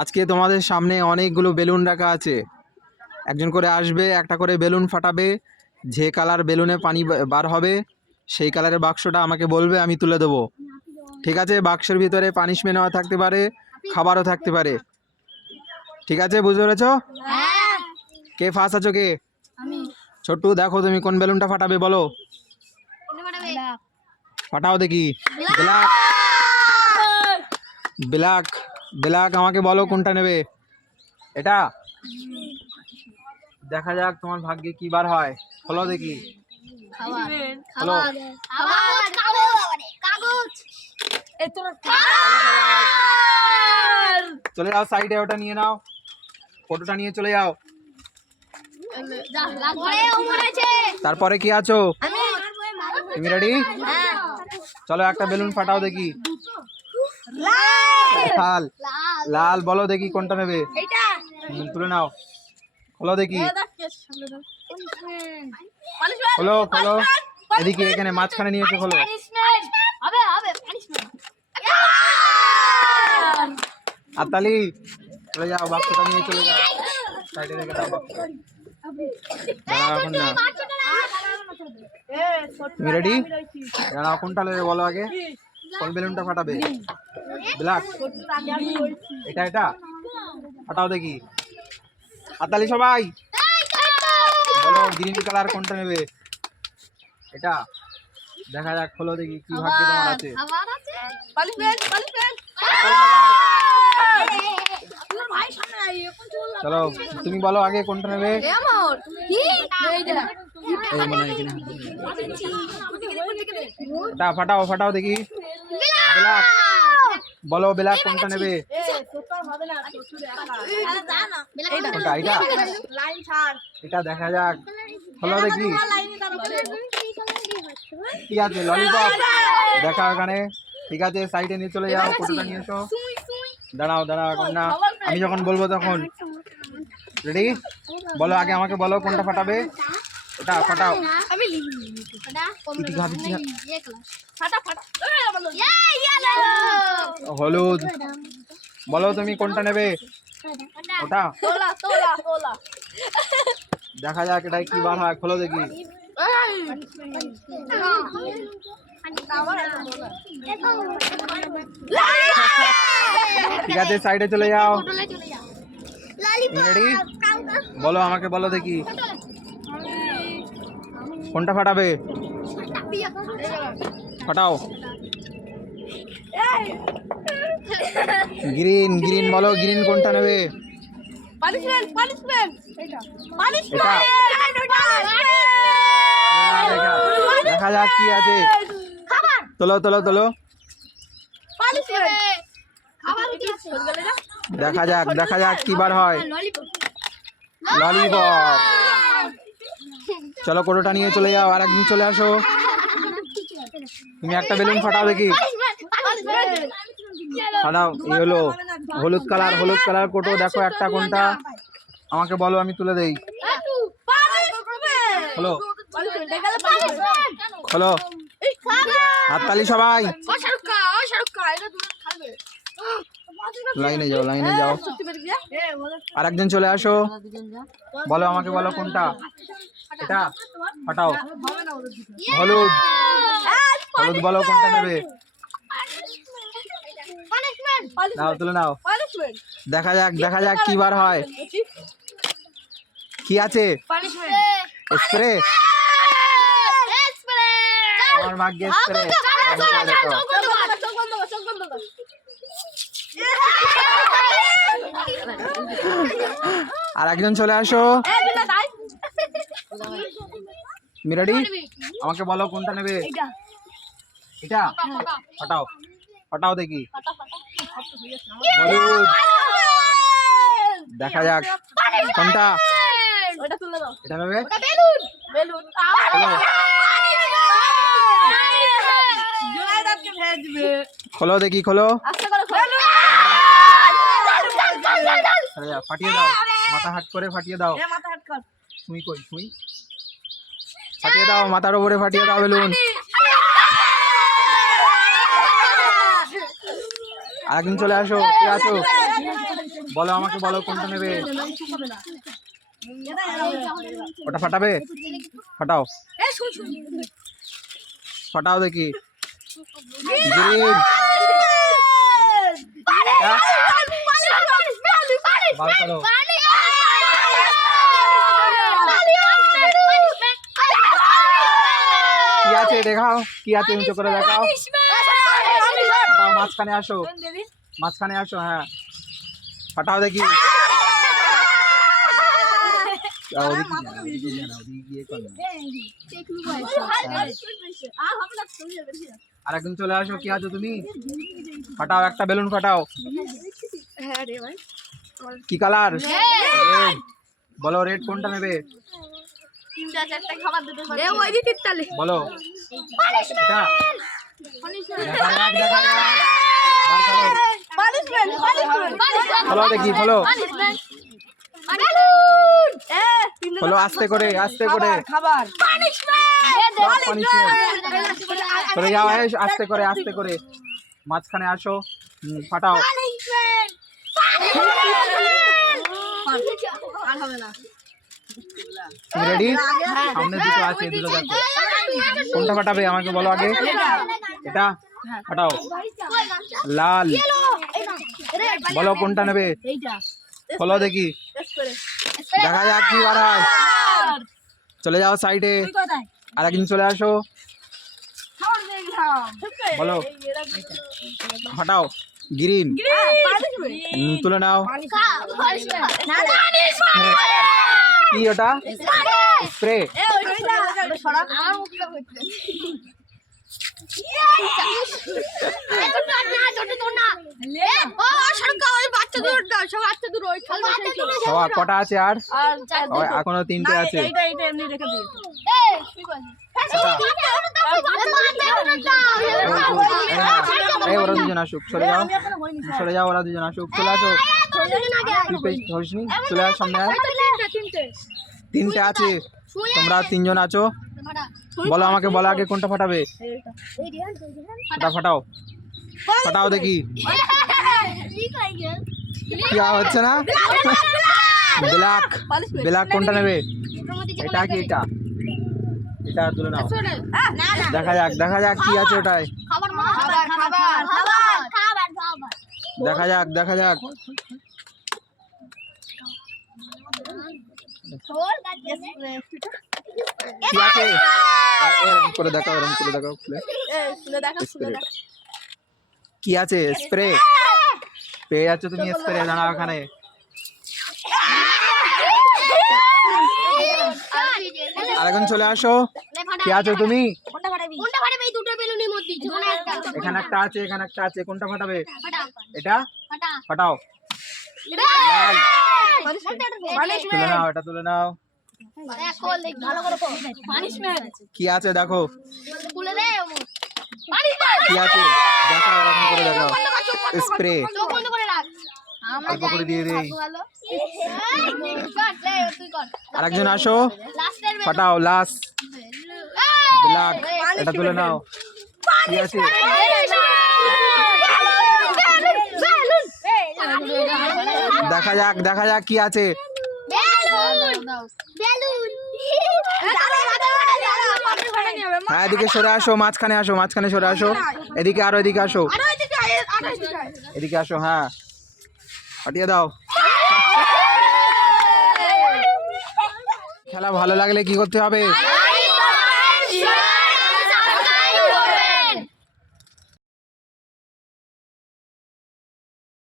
আজকে তোমাদের সামনে অনেকগুলো বেলুন রাখা আছে। একজন করে আসবে, একটা করে বেলুন ফাটাবে। যে কালার বেলুনে পানি বার হবে সেই কালারের বাক্সটা আমাকে বলবে, আমি তুলে দেবো। ঠিক আছে? বাক্সের ভিতরে পানিশমেন্টও থাকতে পারে, খাবারও থাকতে পারে। ঠিক আছে, বুঝতে পেরেছো? কে ফার্স্ট আছো? কে? ছোট্টু, দেখো তুমি কোন বেলুনটা ফাটাবে, বলো। ফাটাও দেখি। ব্ল্যাক। ব্ল্যাক। ব্ল্যাক, আমাকে বলো কোনটা নেবে। এটা দেখা যাক তোমার ভাগ্যে কি বার হয়। খোলো দেখি। খোলো। চলে যাও সাইডে, ওটা নিয়ে নাও, ফটোটা নিয়ে চলে যাও। তারপরে কি আছো তুমি? রেডি? চলো একটা বেলুন ফাটাও দেখি। লাল। লাল, বলো দেখি কোনটা নেবে। তুলে নাও, খোলো দেখি। খোলো খোলো, এদিকে এখানে মাঝখানে নিয়ে এসে খোলো। হাততালি। চলে যাও, বাক্সটা নিয়ে চলে যাও, সাইডে রেখে দাও বাক্স। দাঁড়াও এখন না, তুমি রেডি? দাঁড়াও, কোনটা নেবে বলো আগে। কোন বেলুনটা ফাটাবে? ব্ল্যাক। এটা এটা ফাটাও দেখি। হাততালি সবাই। বলো গ্রিন কালার কোনটা নেবে। এটা দেখা যাক, খোলো দেখি কি ভাগ্যে তোমার আছে। চলো তুমি বলো আগে কোনটা নেবে। ফাটাও ফাটাও দেখি। ব্ল্যাক। বলো ব্ল্যাক কোনটা নেবে। কোনটা? এটা এটা দেখা যাক, খোলো দেখি কি আছে। ললিপপ দেখা ওখানে। ঠিক আছে, সাইডে নিয়ে চলে যাও, ফটোটা নিয়ে এসো। দাঁড়াও দাঁড়াও এখন না, আমি যখন বলবো তখন। রেডি? বলো আগে আমাকে বলো কোনটা ফাটাবে। এটা ফাটাও। হলুদ। বলো তুমি কোনটা নেবে। ওটা দেখা যাক এটাই কি বার হয়, খোলো দেখি। ঠিক আছে, সাইডে চলে যাও। রেডি? বলো আমাকে বলো দেখি কোনটা ফাটাবে। ফাটাও। গ্রিন। গ্রিন, বলো গ্রিন কোনটা নেবে। দেখা যাক কি আছে। তোলো তোলো তোলো, দেখা যাক দেখা যাক কি বার হয়। ললিপপ। চলো কোটোটা নিয়ে চলে যাও, আর একদিন চলে আসো। তুমি একটা বেলুন ফাটাও দেখি। ফাটাও। এই হলো হলুদ কালার। হলুদ কালার কোটো, দেখো একটা কোনটা আমাকে বলো, আমি তুলে দেই। হলো হলো, হাততালি সবাই। লাইনে যাও, লাইনে যাও। আর একজন চলে আসো, বলো আমাকে বলো কোনটা। এটা ফাটাও। হলুদ। হলুদ, বলো কোনটা নেবে। নাও, তুলে নাও। দেখা যাক দেখা যাক কি বার হয়। কি আছে? স্প্রে। আমার ভাগ্যে স্প্রে। আর একজন চলে আসো। তুমি রেডি? আমাকে বলো কোনটা নেবে। এটা ফাটাও। ফাটাও দেখি। হলুদ। দেখা যাক কোনটা। এটা নেবে। খোলো দেখি, খোলো। ফাটিয়ে দাও, মাথা হাট করে ফাটিয়ে দাও। সুই কই, সুই ফাটিয়ে দাও, মাথার উপরে ফাটিয়ে দাও বেলুন। আরেকদিন চলে আসো, কে আছো? বলো আমাকে, বলো কোনটা নেবে? ওটা ফাটাবে? ফাটাও, ফাটাও দেখি। গ্রিন। বার করো। কি আছে দেখাও, কি আছে উঁচু করে দেখাও। ফাটাও, মাঝখানে আসো, মাঝখানে আসো। হ্যাঁ, ফাটাও দেখি। আর একদিন চলে আসো। কি আছো তুমি? ফাটাও, একটা বেলুন ফাটাও। কি কালার? বলো রেড কোনটা নেবে? বলো এটা। ফলো দেখি, ফলো ফলো, আস্তে করে, আস্তে করে। চলে যাও, আস্তে করে, আস্তে করে। মাঝখানে আসো, ফাটাও। তুমি রেডি? সামনে দুটো আছে, দুটো দেখো। কোনটা ফাটাবে আমাকে বলো আগে। এটা ফাটাও। লাল। বলো কোনটা নেবে? বলো দেখি, দেখা যাক কি বার হয়। চলে যাও সাইডে, আর একদিন চলে আসো। বলো ফাটাও। গ্রিন। তুলে নাও। কি ওটা? স্প্রে। কটা আছে আর? এখনো তিনটে আছে। ওরা দুজন আসুক, চলে যাও, চলে যাও, ওরা দুজন আসুক। চলে আসো, চলে আস সামনে। তিনটে আছে, তোমরা তিনজন আছো। বলো আমাকে, বলো আগে কোনটা ফাটাবে। ওটা ফাটাও, ফাটাও দেখি। কি হচ্ছে না? ব্ল্যাক। ব্ল্যাক কোনটা নেবে? এটা কি এটা? এটা তুলে নাও। দেখা যাক, দেখা যাক কি আছে ওটায়। দেখা যাক, দেখা যাক। কি আছে? এরকম করে দেখাও, এরকম করে দেখাও। কি আছে? স্প্রে। পেয়ে যাচ্ছ তুমি স্প্রে, দাঁড়াও ওখানে। আর এখন চলে আসো। কি আছো তুমি? এখানে একটা আছে, এখানে একটা আছে। কোনটা ফাটাবে? এটা ফাটাও। তুলে নাও, এটা তুলে নাও। কি আছে দেখো, কি আছে দেখাও, এরকম করে দেখাও। স্প্রে অল্প করে দিয়ে দিই। আরেকজন আসো, ফাটাও। লাস্ট ব্ল্যাক, এটা তুলে নাও। কি আছে? দেখা যাক, দেখা যাক কি আছে। হ্যাঁ, এদিকে সরে আসো, মাঝখানে আসো, মাঝখানে সরে আসো। এদিকে আরো, এদিকে আসো, এদিকে আসো। হ্যাঁ, পাঠিয়ে দাও। খেলা ভালো লাগলে কি করতে হবে?